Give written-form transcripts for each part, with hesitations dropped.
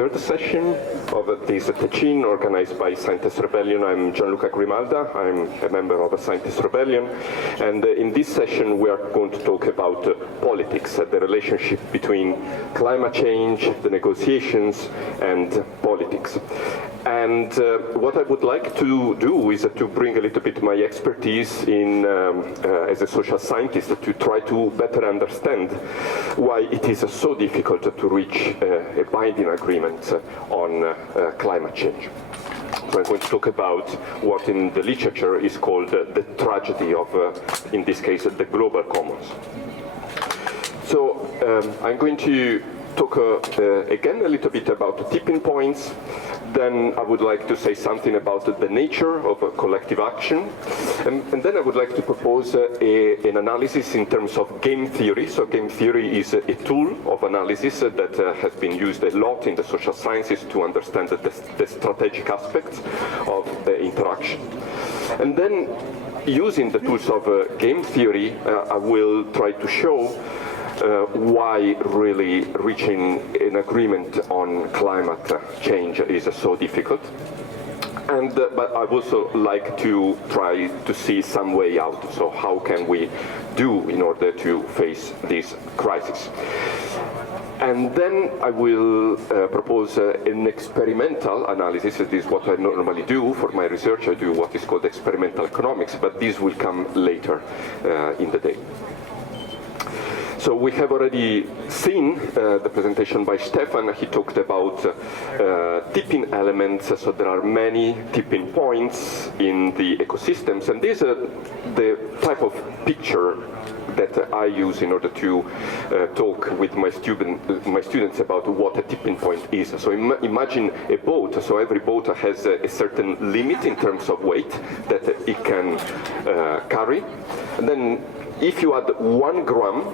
third session of this teaching organized by Scientist Rebellion. I'm Gianluca Grimalda. I'm a member of Scientist Rebellion. And in this session, we are going to talk about politics, the relationship between climate change, the negotiations, and politics. And what I would like to do is to bring a little bit my expertise in, as a social scientist, to try to better understand why it is so difficult to reach a binding agreement on climate change. So I'm going to talk about what in the literature is called the tragedy of, in this case, the global commons. So I'm going to talk again a little bit about tipping points. Then I would like to say something about the nature of collective action. And then I would like to propose an analysis in terms of game theory. So game theory is a tool of analysis that has been used a lot in the social sciences to understand the strategic aspects of the interaction. And then using the tools of game theory, I will try to show why really reaching an agreement on climate change is so difficult. And but I would also like to try to see some way out. So how can we do in order to face this crisis? And then I will propose an experimental analysis. This is what I normally do for my research. I do what is called experimental economics, but this will come later in the day. So we have already seen the presentation by Stefan. He talked about tipping elements. So there are many tipping points in the ecosystems, and these are the type of picture that I use in order to talk with my students about what a tipping point is. So imagine a boat. So every boat has a certain limit in terms of weight that it can carry, and then if you add 1 gram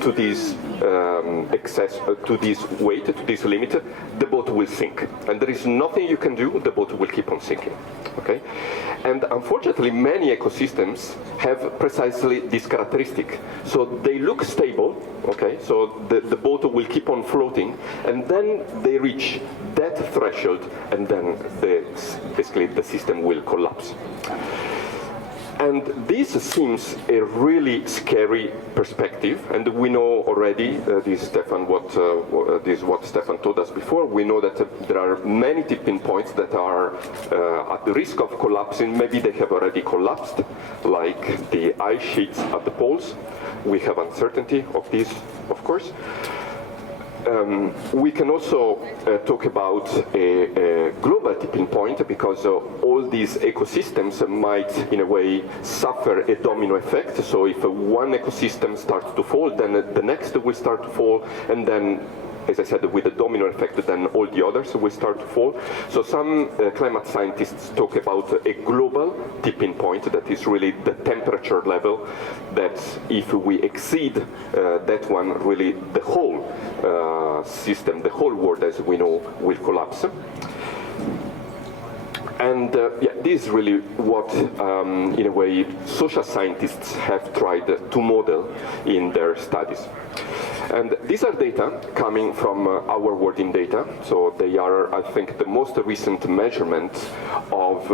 to this to this weight, to this limit, the boat will sink. And there is nothing you can do, the boat will keep on sinking. Okay? And unfortunately, many ecosystems have precisely this characteristic. So they look stable, okay? So the boat will keep on floating, and then they reach that threshold, and then basically the system will collapse. And this seems a really scary perspective, and we know already, this is what Stefan told us before, we know that there are many tipping points that are at the risk of collapsing. Maybe they have already collapsed, like the ice sheets at the poles. We have uncertainty of this, of course. We can also talk about a global tipping point, because all these ecosystems might, in a way, suffer a domino effect. So if one ecosystem starts to fall, then the next will start to fall, and then, as I said, with a domino effect, then all the others will start to fall. So some climate scientists talk about a global tipping point, that is really the temperature level, that if we exceed that one, really the whole system, the whole world as we know, will collapse. And yeah, this is really what, in a way, social scientists have tried to model in their studies. And these are data coming from our working data. So they are, I think, the most recent measurement of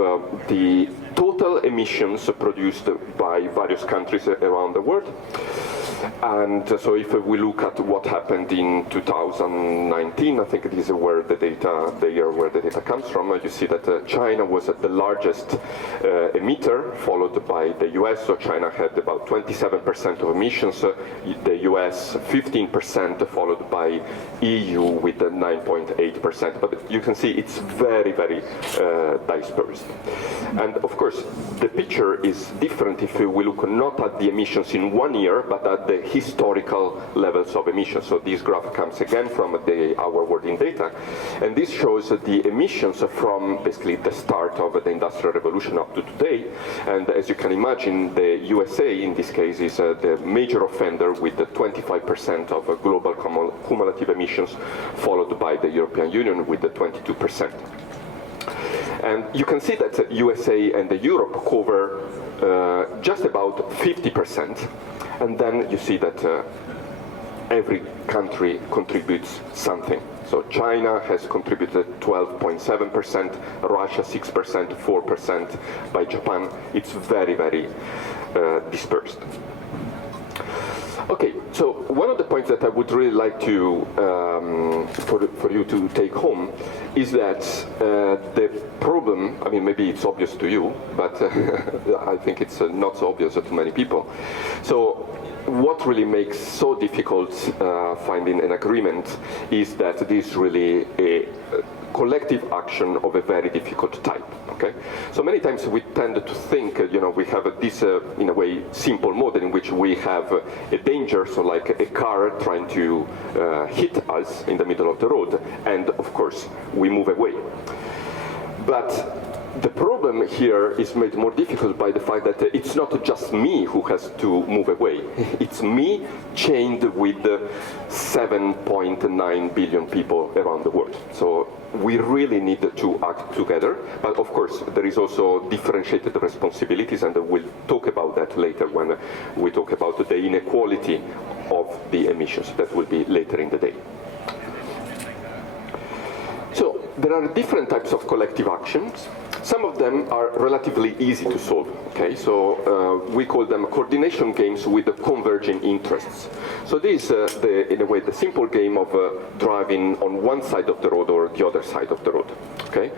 the total emissions produced by various countries around the world. And so if we look at what happened in 2019, I think this is where the year where the data comes from, you see that China was the largest emitter, followed by the US. So China had about 27% of emissions, the US 15%, followed by EU with 9.8%. But you can see it's very, very dispersed. And of course, the picture is different if we look not at the emissions in 1 year, but at the historical levels of emissions. So this graph comes again from our working data, and this shows the emissions from basically the start of the Industrial Revolution up to today. And as you can imagine, the USA in this case is the major offender with 25% of global cumulative emissions, followed by the European Union with 22%. And you can see that USA and Europe cover just about 50%. And then you see that every country contributes something. So China has contributed 12.7%, Russia 6%, 4%. By Japan, it's very, very dispersed. Okay, so one of the points that I would really like to, for you to take home is that the problem, I mean, maybe it's obvious to you, but I think it's not so obvious to many people. So what really makes so difficult finding an agreement is that this is really a collective action of a very difficult type. Okay, so many times we tend to think, we have this, in a way, simple model in which we have a danger, so like a car trying to hit us in the middle of the road, and of course we move away. But the problem here is made more difficult by the fact that it's not just me who has to move away. It's me chained with 7.9 billion people around the world. So we really need to act together. But of course, there is also differentiated responsibilities, and we'll talk about that later when we talk about the inequality of the emissions. That will be later in the day. So there are different types of collective actions. Some of them are relatively easy to solve. Okay, so we call them coordination games with the converging interests. So this is, in a way, the simple game of driving on one side of the road or the other side of the road. Okay,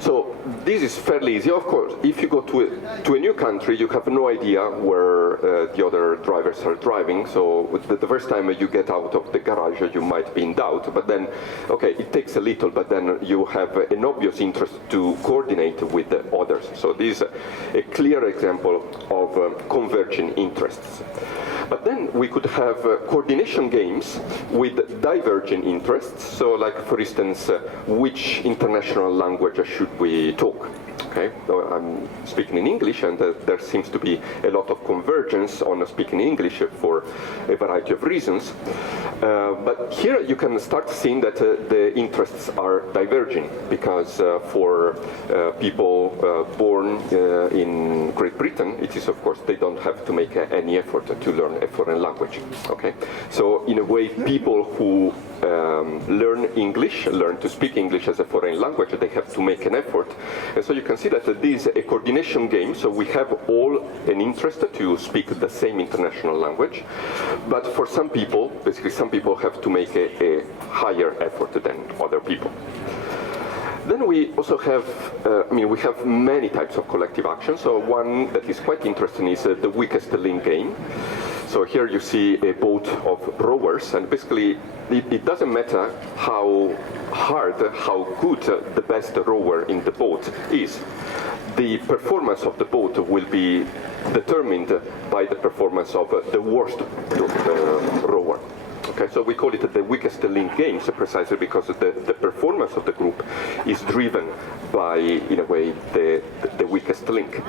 so this is fairly easy. Of course, if you go to a new country, you have no idea where the other drivers are driving. So the first time you get out of the garage, you might be in doubt. But then, okay, it takes a little, but then you have an obvious interest to coordinate with the others. So this is a clear example of converging interests. But then we could have coordination games with diverging interests. So like, for instance, which international language should we talk? Okay, so I'm speaking in English, and there seems to be a lot of convergence on speaking English for a variety of reasons. But here you can start seeing that the interests are diverging, because for people born in Great Britain, it is, of course, they don't have to make any effort to learn a foreign language. Okay, so in a way, people who learn to speak English as a foreign language, they have to make an effort. And so you can see that this is a coordination game, so we have all an interest to speak the same international language. But for some people, basically some people have to make a higher effort than other people. Then we also have, we have many types of collective action. So one that is quite interesting is the weakest link game. So here you see a boat of rowers, and basically it doesn't matter how hard, how good the best rower in the boat is. The performance of the boat will be determined by the performance of the worst rower. Okay, so we call it the weakest link games, precisely because the performance of the group is driven by, in a way, the weakest link.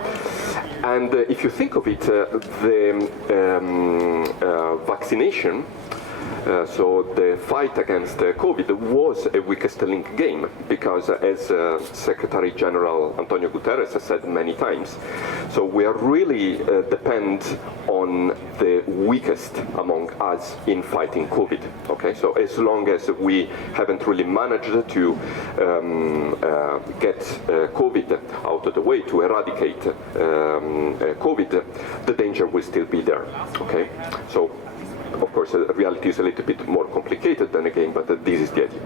And if you think of it, the vaccination, so the fight against COVID was a weakest link game, because as Secretary General Antonio Guterres has said many times, so we are really depend on the weakest among us in fighting COVID. Okay, so as long as we haven't really managed to get COVID out of the way, to eradicate COVID, the danger will still be there. Okay, so of course, reality is a little bit more complicated than a game, but this is the idea.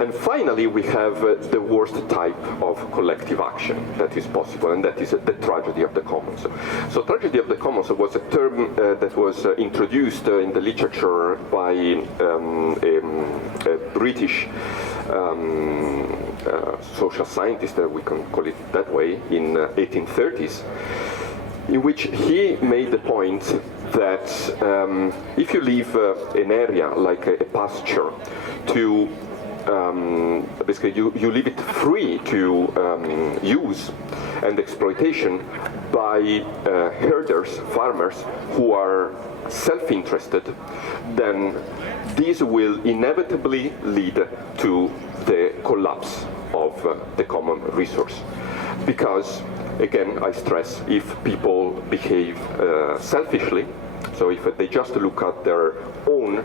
And finally, we have the worst type of collective action that is possible, and that is the tragedy of the commons. So tragedy of the commons was a term that was introduced in the literature by a British social scientist, we can call it that way, in 1830s, in which he made the point that if you leave an area like a pasture to basically you leave it free to use and exploitation by herders, farmers who are self-interested, then this will inevitably lead to the collapse of the common resource. Because, again, I stress, if people behave selfishly, So if they just look at their own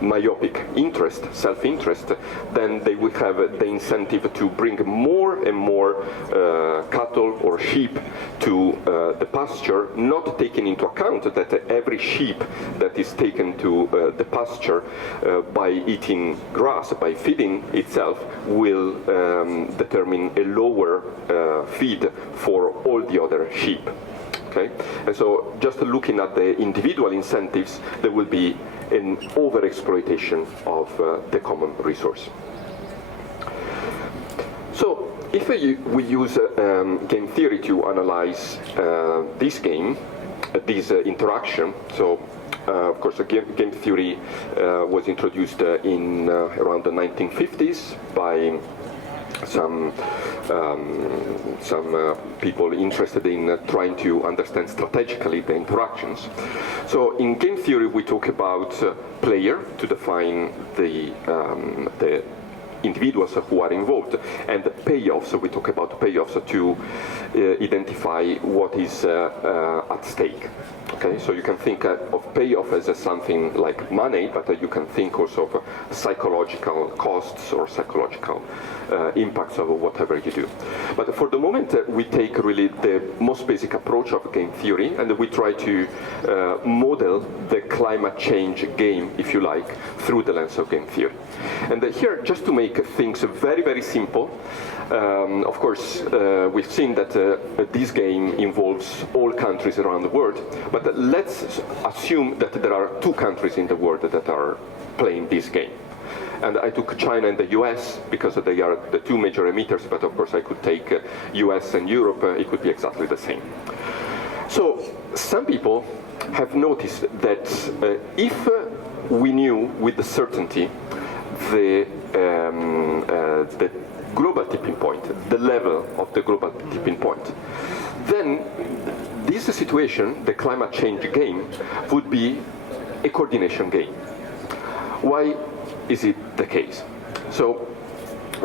myopic interest, self-interest, then they will have the incentive to bring more and more cattle or sheep to the pasture, not taking into account that every sheep that is taken to the pasture by eating grass, by feeding itself, will determine a lower feed for all the other sheep. Okay? And so just looking at the individual incentives, there will be an over-exploitation of the common resource. So if we use game theory to analyze this game, this interaction, so of course game theory was introduced in around the 1950s by some people interested in trying to understand strategically the interactions. So in game theory we talk about player to define the individuals who are involved, and the payoffs, so we talk about payoffs to identify what is at stake. Okay, so you can think of payoff as something like money, but you can think also of psychological costs or psychological impacts of whatever you do. But for the moment, we take really the most basic approach of game theory, and we try to model the climate change game, if you like, through the lens of game theory. And here, just to make things very, very simple, of course, we've seen that this game involves all countries around the world, but let's assume that there are 2 countries in the world that are playing this game. And I took China and the US because they are the 2 major emitters, but of course I could take US and Europe, it could be exactly the same. So some people have noticed that if we knew with certainty the global tipping point, the level of the global tipping point, then this situation, the climate change game, would be a coordination game. Why is it the case? So,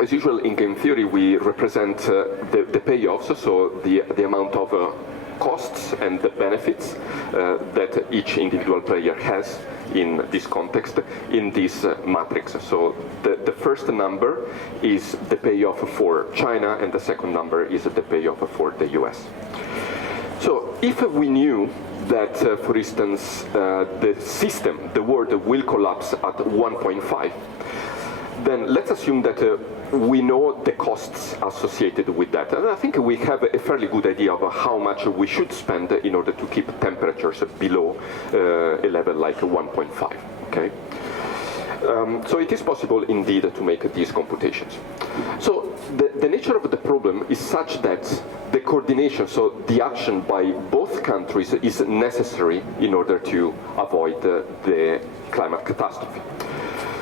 as usual in game theory, we represent the payoffs, so the amount of costs and the benefits that each individual player has in this context, in this matrix. So the first number is the payoff for China, and the second number is the payoff for the US. So if we knew that, for instance, the system, the world will collapse at 1.5, then let's assume that we know the costs associated with that. And I think we have a fairly good idea of how much we should spend in order to keep temperatures below a level like 1.5. Okay? So it is possible indeed to make these computations. So the nature of the problem is such that the coordination, so the action by both countries, is necessary in order to avoid the climate catastrophe.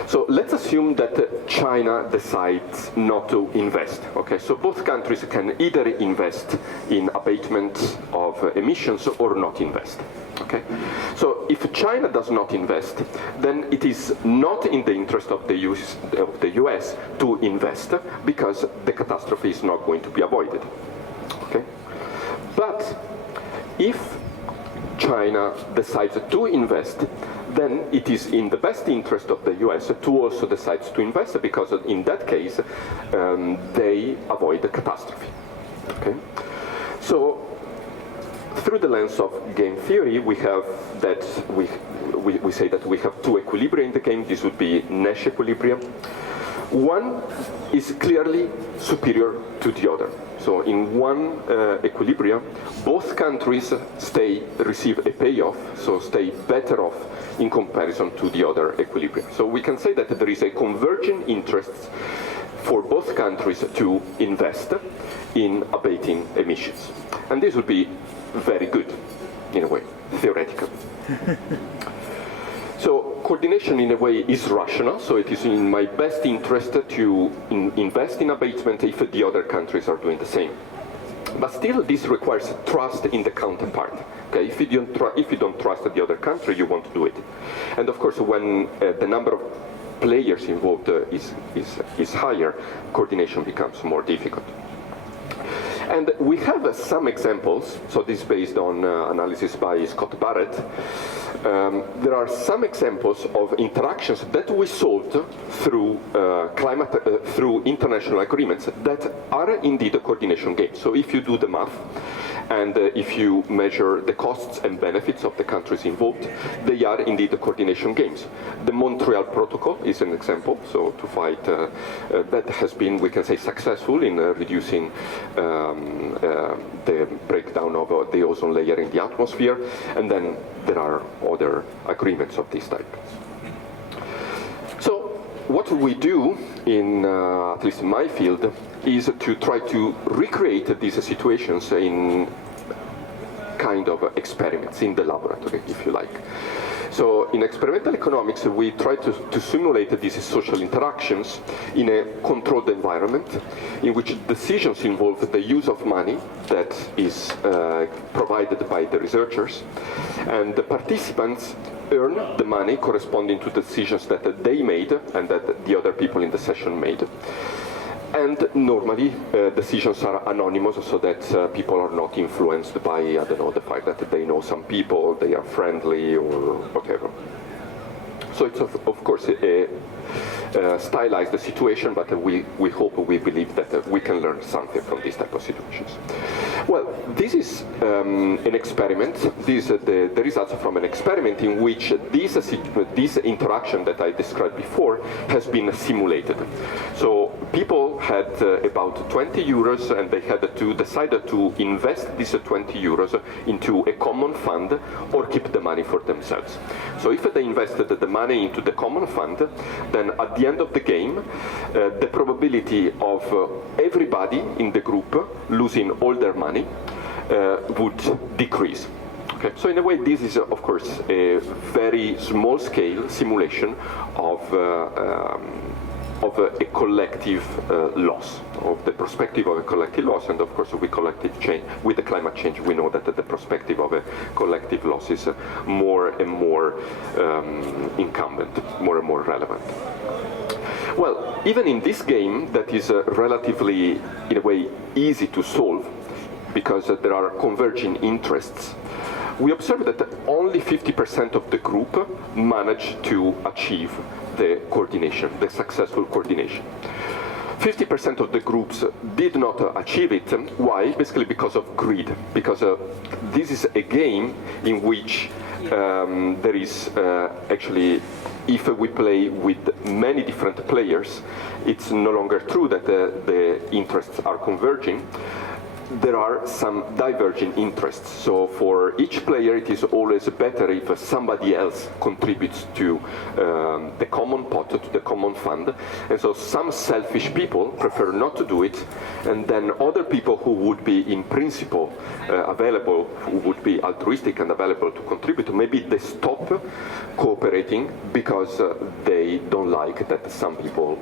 So let's assume that China decides not to invest. Okay, so both countries can either invest in abatement of emissions or not invest. Okay, so if China does not invest, then it is not in the interest of the US to invest, because the catastrophe is not going to be avoided. Okay, but if China decides to invest, then it is in the best interest of the US to also decide to invest, because in that case they avoid the catastrophe. Okay? So through the lens of game theory, we have that we say that we have 2 equilibria in the game. This would be Nash equilibrium. One is clearly superior to the other. So in one equilibrium, both countries receive a payoff, so stay better off in comparison to the other equilibrium. So we can say that there is a converging interest for both countries to invest in abating emissions. And this would be very good, in a way, theoretically. So coordination, in a way, is rational, so it is in my best interest to invest in abatement if the other countries are doing the same. But still, this requires trust in the counterpart. Okay? If you don't trust the other country, you won't do it. And of course, when the number of players involved is higher, coordination becomes more difficult. And we have some examples, so this is based on analysis by Scott Barrett. There are some examples of interactions that we solved through through international agreements that are indeed a coordination game. So if you do the math, and if you measure the costs and benefits of the countries involved, they are indeed the coordination games. The Montreal Protocol is an example, so to fight, that has been, we can say, successful in reducing the breakdown of the ozone layer in the atmosphere, and then there are other agreements of this type. So what we do in, at least in my field, is to try to recreate these situations in kind of experiments in the laboratory, if you like. So in experimental economics, we try to simulate these social interactions in a controlled environment in which decisions involve the use of money that is provided by the researchers, and the participants earn the money corresponding to decisions that they made and that the other people in the session made. And normally decisions are anonymous, so that people are not influenced by, I don't know, the fact that they know some people, they are friendly or whatever. So it's of course a stylized situation, but we hope, we believe that we can learn something from these type of situations. Well, this is an experiment. These are the results from an experiment in which this interaction that I described before has been simulated. So people had about 20 euros, and they had to decide to invest these 20 euros into a common fund or keep the money for themselves. So if they invested the money into the common fund, then at the end of the game, the probability of everybody in the group losing all their money would decrease. Okay. So in a way, this is, of course, a very small-scale simulation of a collective loss, of the perspective of a collective loss, and of course with collective change, with the climate change, we know that the perspective of a collective loss is more and more incumbent, more and more relevant. Well, even in this game that is relatively, in a way, easy to solve, because there are converging interests, we observe that only 50% of the group managed to achieve the coordination, the successful coordination. 50% of the groups did not achieve it. Why? Basically because of greed, because this is a game in which there is actually, if we play with many different players, it's no longer true that the interests are converging. There are some diverging interests. So for each player, it is always better if somebody else contributes to the common pot, to the common fund. And so some selfish people prefer not to do it, and then other people who would be in principle available, who would be altruistic and available to contribute, maybe they stop cooperating because they don't like that some people,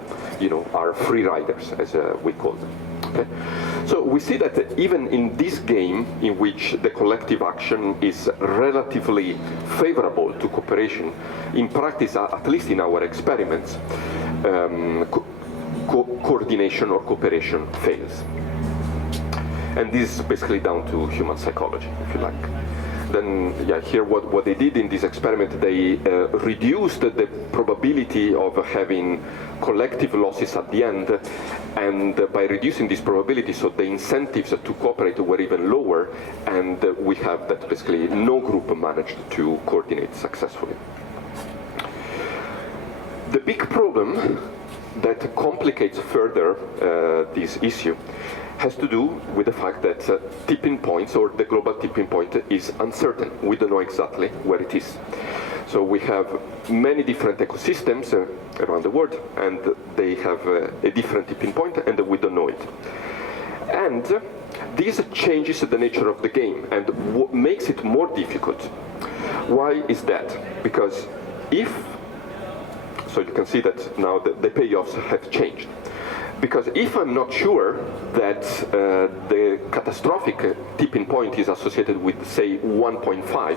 are free riders, as we call them. Okay? So we see that even in this game, in which the collective action is relatively favorable to cooperation, in practice, at least in our experiments, coordination or cooperation fails. And this is basically down to human psychology, if you like. Then, here what they did in this experiment, they reduced the probability of having collective losses at the end, and by reducing this probability, so the incentives to cooperate were even lower, and we have that basically no group managed to coordinate successfully. The big problem that complicates further this issue has to do with the fact that tipping points, or the global tipping point, is uncertain. We don't know exactly where it is. So we have many different ecosystems around the world, and they have a different tipping point, and we don't know it. And this changes the nature of the game and makes it more difficult. Why is that? Because so you can see that now the payoffs have changed. Because if I'm not sure that the catastrophic tipping point is associated with, say, 1.5,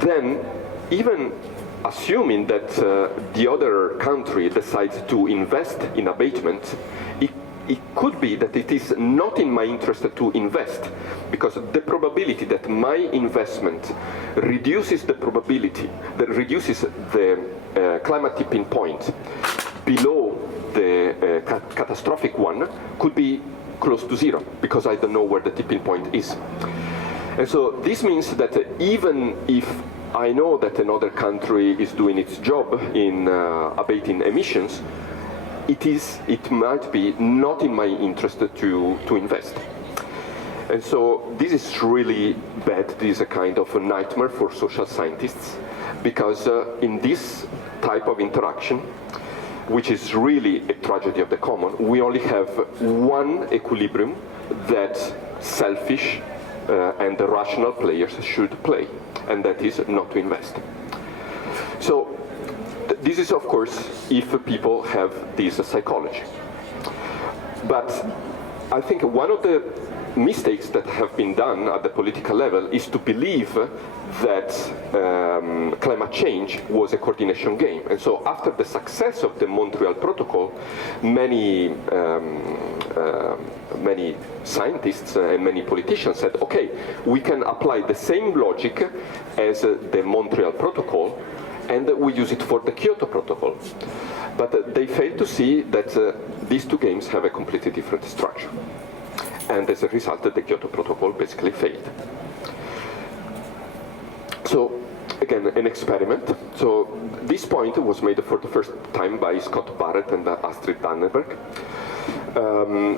then even assuming that the other country decides to invest in abatement, it could be that it is not in my interest to invest, because the probability that my investment reduces the probability, that reduces the climate tipping point below the catastrophic one, could be close to zero, because I don't know where the tipping point is. And so this means that even if I know that another country is doing its job in abating emissions, it might be not in my interest to invest. And so this is really bad. This is a kind of a nightmare for social scientists, because in this type of interaction, which is really a tragedy of the common, we only have one equilibrium that selfish and the rational players should play, and that is not to invest. So this is, of course, if people have this psychology. But I think one of the mistakes that have been done at the political level is to believe that climate change was a coordination game. And so after the success of the Montreal Protocol, many scientists and many politicians said, okay, we can apply the same logic as the Montreal Protocol, and we use it for the Kyoto Protocol. But they failed to see that these two games have a completely different structure. And as a result, the Kyoto Protocol basically failed. So, again, an experiment. So this point was made for the first time by Scott Barrett and Astrid Dannenberg.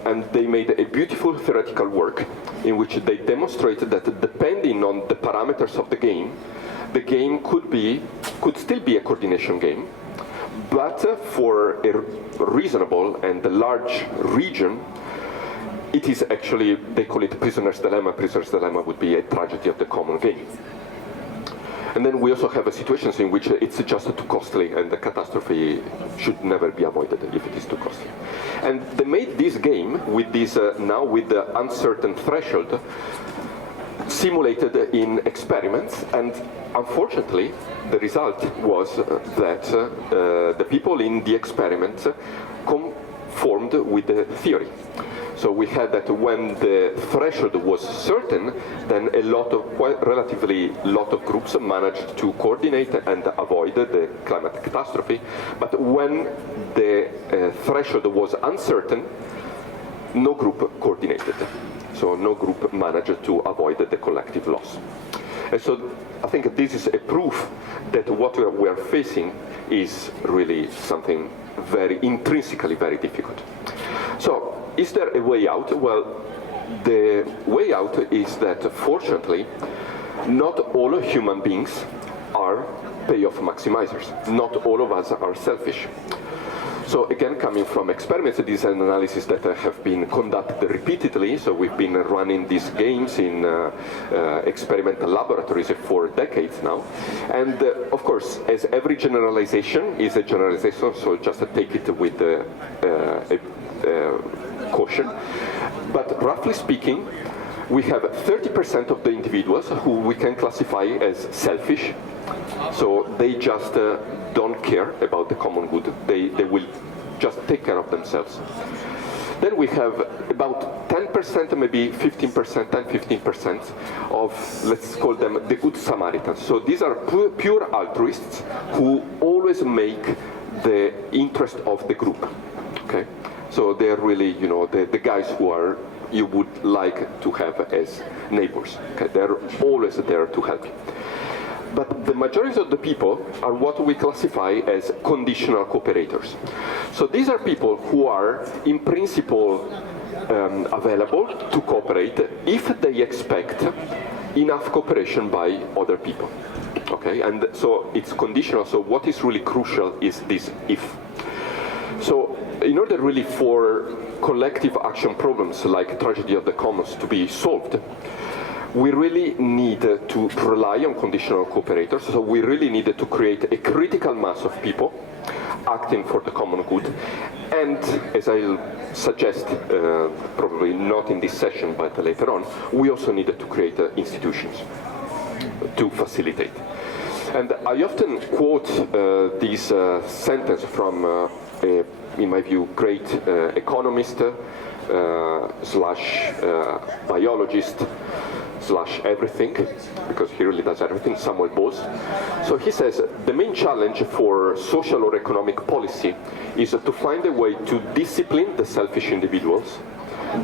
And they made a beautiful theoretical work in which they demonstrated that depending on the parameters of the game could still be a coordination game, but for a reasonable and a large region, it is actually, they call it prisoner's dilemma. Prisoner's dilemma would be a tragedy of the common game. And then we also have situations in which it's just too costly, and the catastrophe should never be avoided if it is too costly. And they made this game with this, now with the uncertain threshold, simulated in experiments, and unfortunately the result was that the people in the experiment conformed with the theory. So we had that when the threshold was certain, then relatively lot of groups managed to coordinate and avoid the climate catastrophe. But when the threshold was uncertain, no group coordinated. So no group managed to avoid the collective loss. And so I think this is a proof that what we are facing is really something very intrinsically very difficult. So is there a way out? Well, the way out is that fortunately not all human beings are payoff maximizers. Not all of us are selfish. So again, coming from experiments, this is an analysis that have been conducted repeatedly. So we've been running these games in experimental laboratories for decades now. And of course, as every generalization is a generalization, so just take it with caution. But roughly speaking, we have 30% of the individuals who we can classify as selfish. So they just don't care about the common good. They will just take care of themselves. Then we have about 10%, maybe 15%, 10-15% of, let's call them the Good Samaritans. So these are pure altruists who always make the interest of the group. Okay, so they're really, you know, the guys who are you would like to have as neighbors. Okay, they're always there to help you. But the majority of the people are what we classify as conditional cooperators. So these are people who are, in principle, available to cooperate if they expect enough cooperation by other people. Okay, and so it's conditional. So what is really crucial is this if. So in order really for collective action problems like tragedy of the commons to be solved, we really need to rely on conditional cooperators. So we really need to create a critical mass of people acting for the common good. And as I'll suggest, probably not in this session, but later on, we also need to create institutions to facilitate. And I often quote this sentence from in my view, great economist slash biologist slash everything, because he really does everything, Samuel Bose. So he says the main challenge for social or economic policy is to find a way to discipline the selfish individuals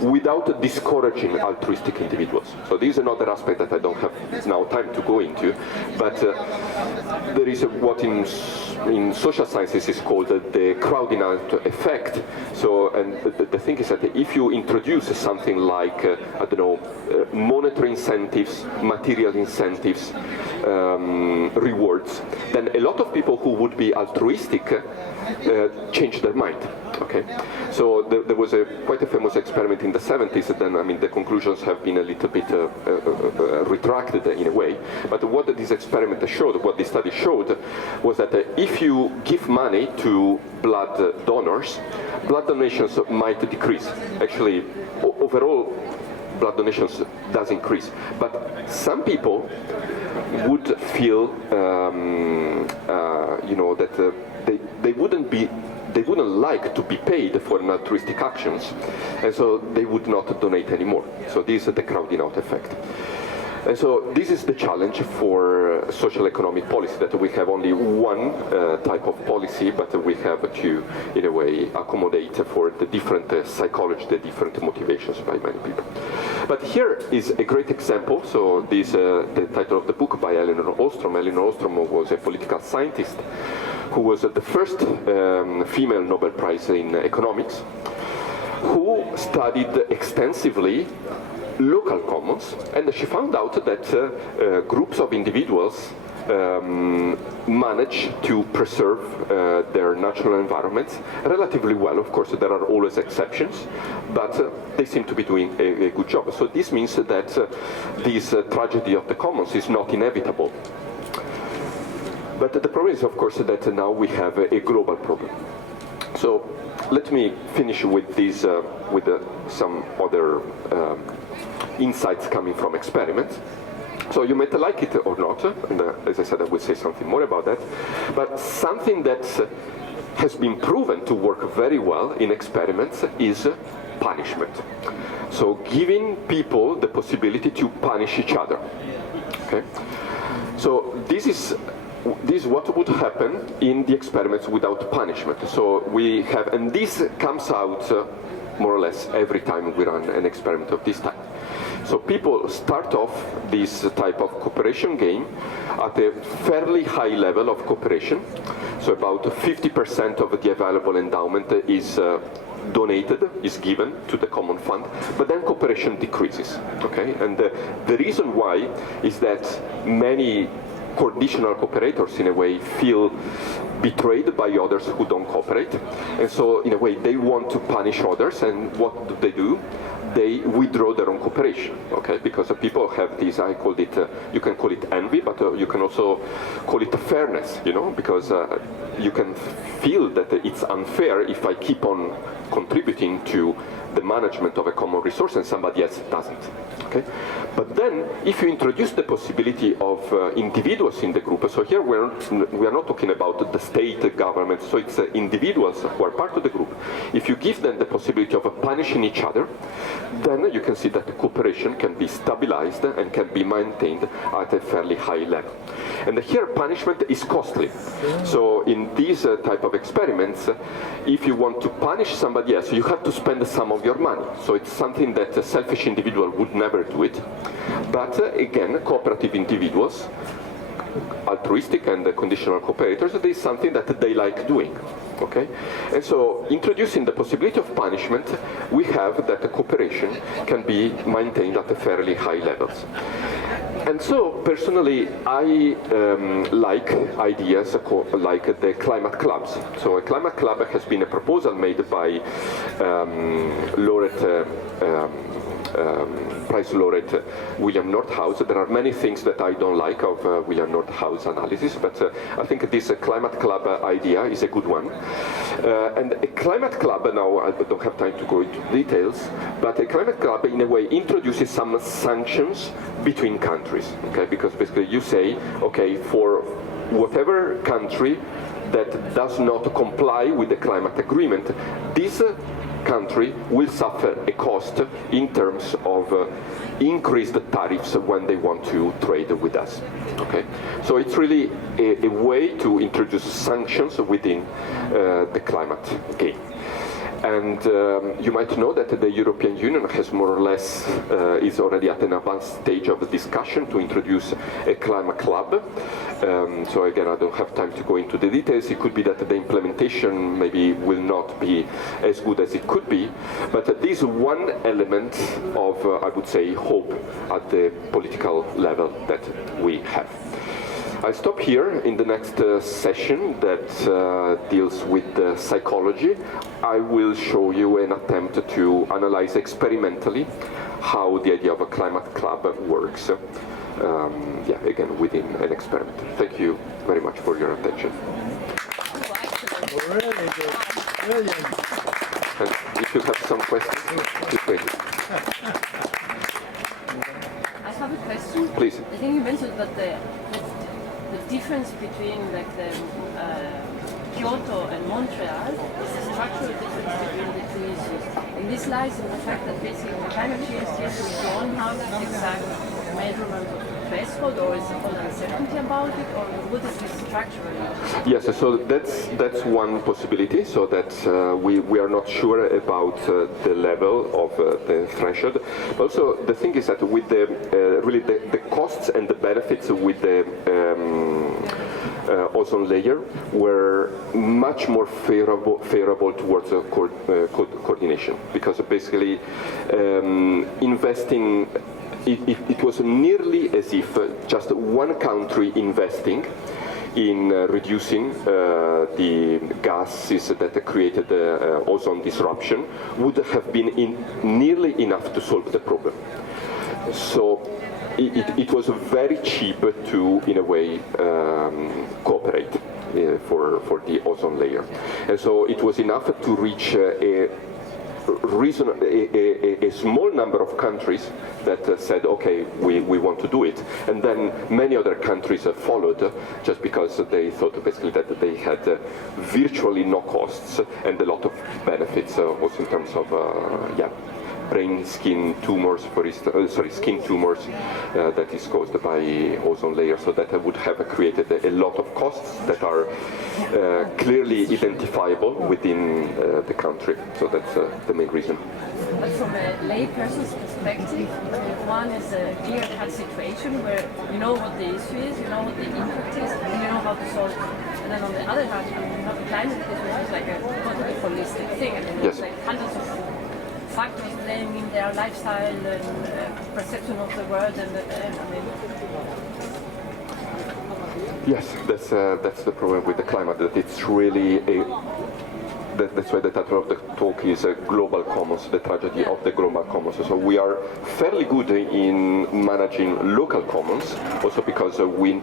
without discouraging altruistic individuals. So this is another aspect that I don't have now time to go into, but there is what in social sciences is called the crowding out effect. So, and the thing is that if you introduce something like, I don't know, monetary incentives, material incentives, rewards, then a lot of people who would be altruistic change their mind. Okay, so there was quite a famous experiment in the 70s. Then I mean the conclusions have been a little bit retracted in a way. But what this experiment showed, what this study showed, was that if you give money to blood donors, blood donations might decrease. Actually, overall, blood donations does increase. But some people would feel, that they wouldn't like to be paid for an altruistic actions, and so they would not donate anymore. So this is the crowding out effect. And so this is the challenge for social economic policy, that we have only one type of policy, but we have to, in a way, accommodate for the different psychology, the different motivations by many people. But here is a great example. So this the title of the book by Elinor Ostrom. Elinor Ostrom was a political scientist who was the first female Nobel Prize in economics, who studied extensively local commons, and she found out that groups of individuals manage to preserve their natural environments relatively well. Of course, there are always exceptions, but they seem to be doing a good job. So this means that this tragedy of the commons is not inevitable. But the problem is, of course, that now we have a global problem. So let me finish with this, with some other insights coming from experiments. So you might like it or not, and as I said, I will say something more about that. But something that has been proven to work very well in experiments is punishment. So giving people the possibility to punish each other. Okay? So this is what would happen in the experiments without punishment. So we have, and this comes out more or less every time we run an experiment of this type. So people start off this type of cooperation game at a fairly high level of cooperation. So about 50% of the available endowment is donated, is given to the common fund, but then cooperation decreases. Okay, and the reason why is that many conditional cooperators, in a way, feel betrayed by others who don't cooperate, and so in a way they want to punish others, and what do? They withdraw their own cooperation, okay? Because people have this, I call it, you can call it envy, but you can also call it fairness, you know, because you can feel that it's unfair if I keep on contributing to the management of a common resource and somebody else doesn't, okay? But then, if you introduce the possibility of individuals in the group, so here we are not talking about the state government, so it's individuals who are part of the group. If you give them the possibility of punishing each other, then you can see that the cooperation can be stabilized and can be maintained at a fairly high level. And here punishment is costly. So in these type of experiments, if you want to punish somebody else, you have to spend some of your money. So it's something that a selfish individual would never do it. But again, cooperative individuals, altruistic and conditional cooperators, this is something that they like doing. Okay? And so introducing the possibility of punishment, we have that the cooperation can be maintained at a fairly high levels. And so, personally, I like ideas like the climate clubs. So a climate club has been a proposal made by Prize laureate William Nordhaus. There are many things that I don't like of William Nordhaus' analysis, but I think this climate club idea is a good one. And a climate club, now I don't have time to go into details, but a climate club in a way introduces some sanctions between countries, okay? Because basically you say, okay, for whatever country that does not comply with the climate agreement, this country will suffer a cost in terms of increased tariffs when they want to trade with us. Okay, so it's really a way to introduce sanctions within the climate game. And you might know that the European Union has more or less is already at an advanced stage of discussion to introduce a climate club. So again, I don't have time to go into the details. It could be that the implementation maybe will not be as good as it could be, but this is one element of, I would say, hope at the political level that we have. I stop here. In the next session that deals with psychology, I will show you an attempt to analyze experimentally how the idea of a climate club works. Again, within an experiment. Thank you very much for your attention. Really good. Brilliant. And if you have some questions, please wait. I have a question. Please. I think you mentioned that the difference between like the Kyoto and Montreal is the structural difference between the two issues. And this lies in the fact that basically the climate change deals with we don't have exact measurement of the threshold, or is there uncertainty about it, or what is this structural? Yes, so that's one possibility, so that we are not sure about the level of the threshold. Also, the thing is that with the really the costs and the benefits with the ozone layer were much more favorable towards coordination, because basically investing, it was nearly as if just one country investing in reducing the gases that created the ozone disruption would have been nearly enough to solve the problem. So it was very cheap to, in a way, cooperate for the ozone layer. And so it was enough to reach a small number of countries that said, okay, we want to do it. And then many other countries followed, just because they thought basically that they had virtually no costs and a lot of benefits, also in terms of, brain skin tumors, skin tumors that is caused by ozone layer. So that would have created a lot of costs that are clearly identifiable within the country. So that's the main reason. But from a lay person's perspective, one is a clear-cut situation where you know what the issue is, you know what the impact is, and you know how to solve it. And then on the other hand, you have a climate case, which is like a totally holistic thing. I mean, yes. It's like hundreds of factors blaming their lifestyle and perception of the world, and Yes, that's the problem with the climate, that it's really that's why the title of the talk is Global Commons, the tragedy of the global commons. So we are fairly good in managing local commons, also because we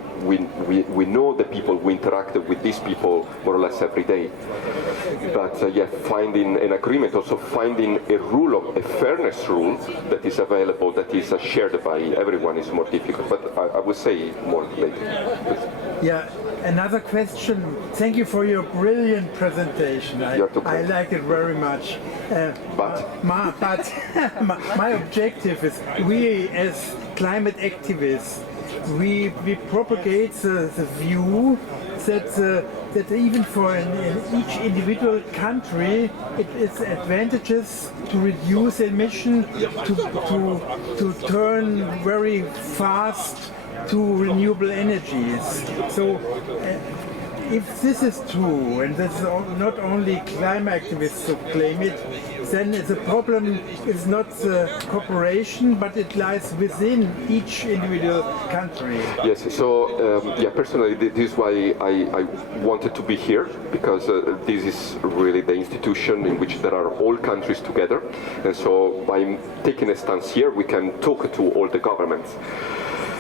know the people, we interact with these people more or less every day. But finding an agreement, also finding a rule, a fairness rule that is available, that is shared by everyone, is more difficult. But I would say more later. Yeah, another question. Thank you for your brilliant presentation. I liked it very much. But my objective is, we as climate activists, we propagate the view that even for each individual country, it is advantageous to reduce emission, to turn very fast to renewable energies. So if this is true, and that's not only climate activists who claim it, then the problem is not the cooperation, but it lies within each individual country. Yes, so personally, this is why I wanted to be here, because this is really the institution in which there are all countries together, and so by taking a stance here, we can talk to all the governments.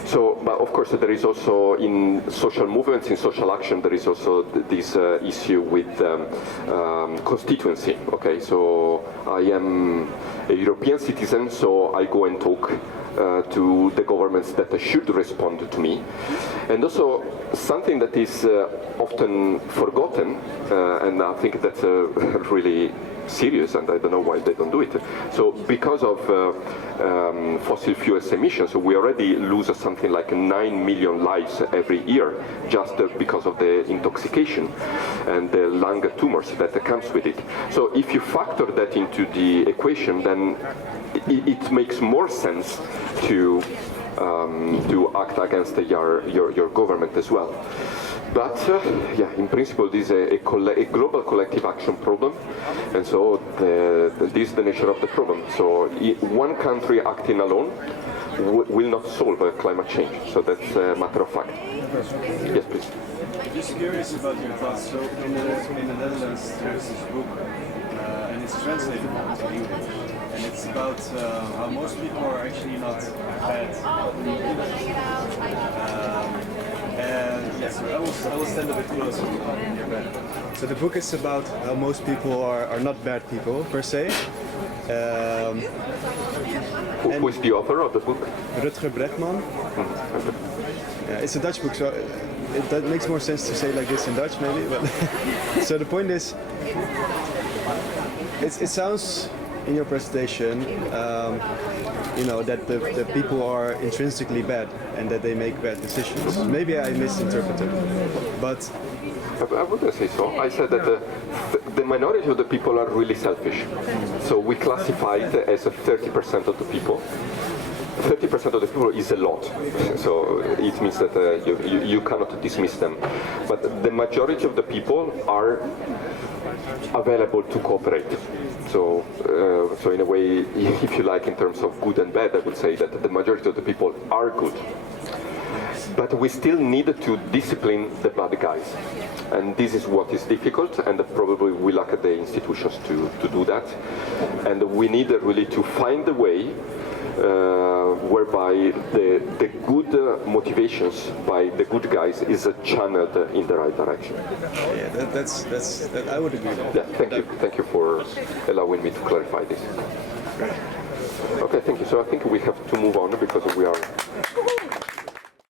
So, but of course, there is also in social movements, in social action, there is also this issue with constituency. Okay, so I am a European citizen, so I go and talk to the governments that should respond to me. And also something that is often forgotten, and I think that's really serious, and I don't know why they don't do it. So because of fossil fuels emissions, we already lose something like 9 million lives every year just because of the intoxication and the lung tumors that comes with it. So if you factor that into the equation, then it makes more sense to act against your government as well. But yeah, in principle, this is a global collective action problem, and so this is the nature of the problem. So one country acting alone will not solve climate change. So that's a matter of fact. Yes, please. Just curious about your thoughts. So in the Netherlands, there's this book, and it's translated into English, and it's about how most people are actually not bad. And yes, I will stand a bit closer in your bed. So the book is about how most people are not bad people per se. Who is the author of the book? Rutger Bregman. Yeah, it's a Dutch book, so that makes more sense to say like this in Dutch maybe. But so the point is, it sounds in your presentation, you know, that the people are intrinsically bad and that they make bad decisions. Maybe I misinterpreted, but I wouldn't say so. I said that the minority of the people are really selfish. So we classify it as 30% of the people. 30% of the people is a lot, so it means that you cannot dismiss them. But the majority of the people are available to cooperate. So in a way, if you like, in terms of good and bad, I would say that the majority of the people are good. But we still need to discipline the bad guys. And this is what is difficult, and probably we lack the institutions to do that. And we need really to find a way whereby the good motivations by the good guys is channeled in the right direction. Yeah, that's I would agree with that. Yeah, thank you for allowing me to clarify this. Okay, thank you. So I think we have to move on because we are